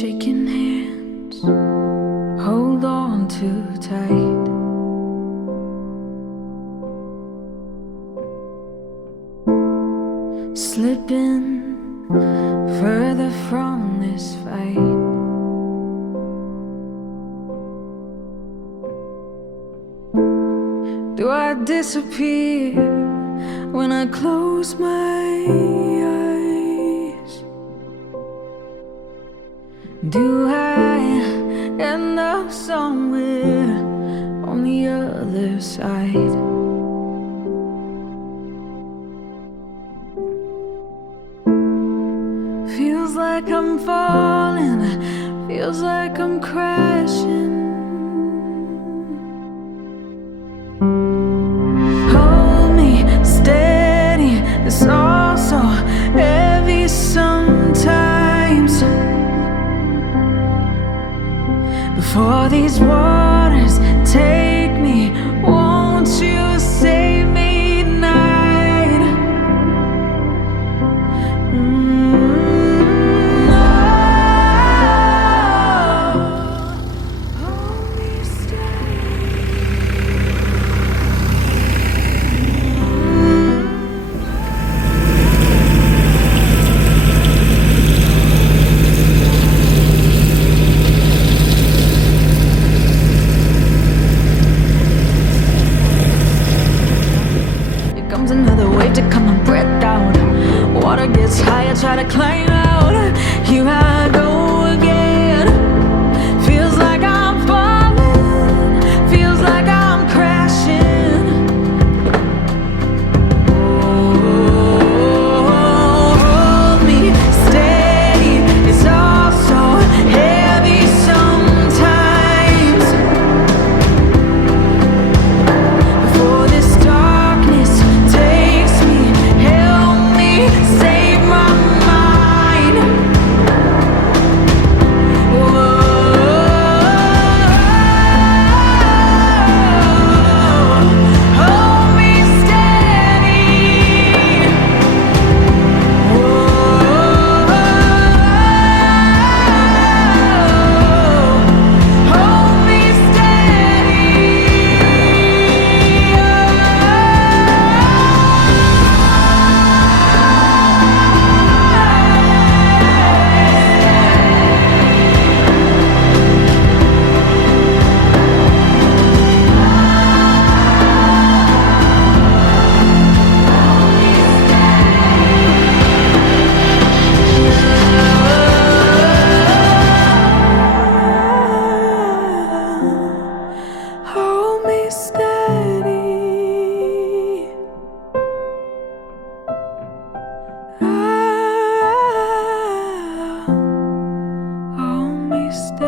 shaking hands, hold on too tight. Slipping further from this fight. Do I disappear when I close my eyes? Do I end up somewhere on the other side? Feels like I'm falling, feels like I'm crashing. Hold me steady, it's all so heavy sometimes. Before these waters take me, won't you save me tonight? Hold me steady. Here comes another wave to cut my breath out. Water gets high, I try to climb out. Here I go again. Feels like I'm falling, feels like I'm crashing. Hold me steady, it's all so heavy sometimes. Before this darkness takes me, help me save my mind. Hold me steady. Hold me steady. Hold me steady.